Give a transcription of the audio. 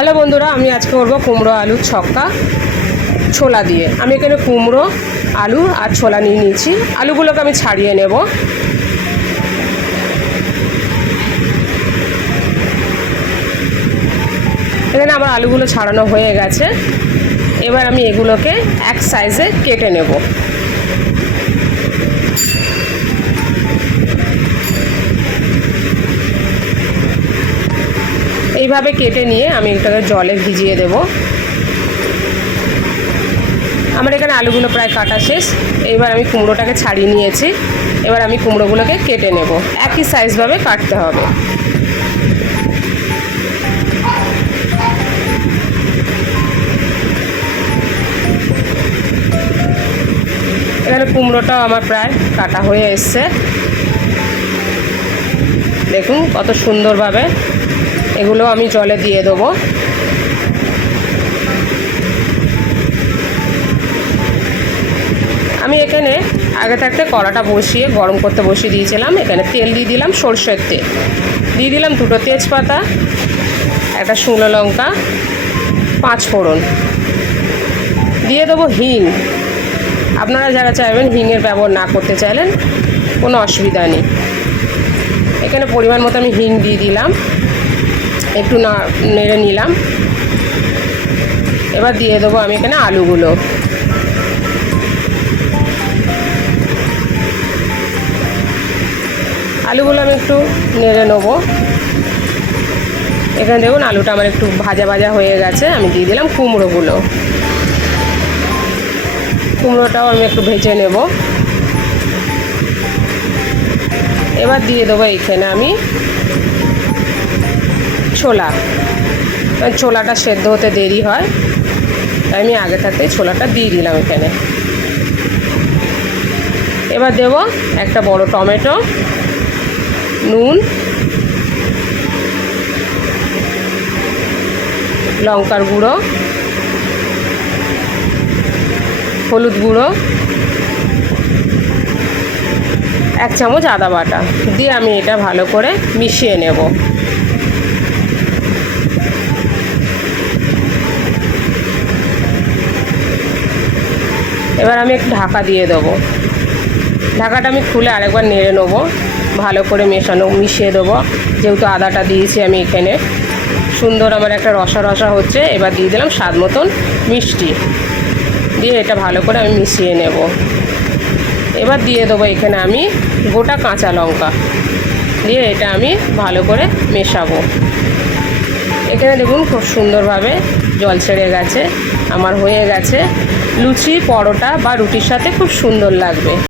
Hello বন্ধুরা, আমি আজকে করব কুমড়ো আলুর ছক্কা ছোলা দিয়ে। আমি এখানে কুমড়ো, আলু আর ছোলা নিয়ে নিয়েছি। আলুগুলোকে আমি ছাড়িয়ে নেব। এখানে আমার আলুগুলো ছাড়ানো হয়ে গেছে। এবার আমি এগুলোকে এক সাইজে কেটে নেব। এইভাবে কেটে নিয়ে আমি এটাকে জলে ভিজিয়ে দেব। আমার এখানে আলুগুলো প্রায় কাটা শেষ। এইবার আমি কুমড়োটাকে ছাড়িয়ে নিয়েছি। এবার আমি কুমড়োগুলোকে কেটে নেব। একই সাইজভাবে কাটতে হবে। এখানে কুমড়োটাও আমার প্রায় কাটা হয়ে এসছে। দেখুন কত সুন্দরভাবে এগুলো আমি জলে দিয়ে দেবো। আমি এখানে আগে থাকতে কড়াটা বসিয়ে গরম করতে বসিয়ে দিয়েছিলাম। এখানে তেল দিয়ে দিলাম, সরষের তেল দিয়ে দিলাম, 2টো তেজপাতা, একটা শুকনো লঙ্কা, 5 ফোড়ন, দিয়ে দেবো হিং। আপনারা যারা চাইবেন হিংয়ের ব্যবহার না করতে চাইলেন কোনো অসুবিধা নেই। এখানে পরিমাণ মতো আমি হিং দিয়ে দিলাম, একটু নেড়ে নিলাম। এবার দিয়ে দেবো আমি এখানে আলুগুলো। আলুগুলো আমি একটু নেড়ে নেবো। এখানে দেখুন আলুটা আমার একটু ভাজা ভাজা হয়ে গেছে। আমি দিয়ে দিলাম কুমড়োগুলো। কুমড়োটাও আমি একটু ভেজে নেব। এবার দিয়ে দেবো এখানে আমি ছোলা। ছোলাটা সেদ্ধ হতে দেরি হয়, তাই আমি আগে থাকতে ছোলাটা দিয়ে দিলাম এখানে। এবার দেব একটা বড় টমেটো, নুন, লঙ্কার গুঁড়ো, হলুদ গুঁড়ো, 1 চামচ আদা বাটা দিয়ে আমি এটা ভালো করে মিশিয়ে নেব। এবার আমি একটু ঢাকা দিয়ে দেবো। ঢাকাটা আমি খুলে আরেকবার নেড়ে নেবো, ভালো করে মিশিয়ে দেবো। যেহেতু আদাটা দিয়েছি আমি এখানে, সুন্দর আমার একটা রসা রসা হচ্ছে। এবার দিয়ে দিলাম স্বাদ মতন মিষ্টি, দিয়ে এটা ভালো করে আমি মিশিয়ে নেব। এবার দিয়ে দেবো এখানে আমি গোটা কাঁচা লঙ্কা, দিয়ে এটা আমি ভালো করে মেশাবো। এখানে দেখুন খুব সুন্দরভাবে জল ছেড়ে গেছে। আমার হয়ে গেছে। লুচি, পরোটা বা রুটির সাথে খুব সুন্দর লাগবে।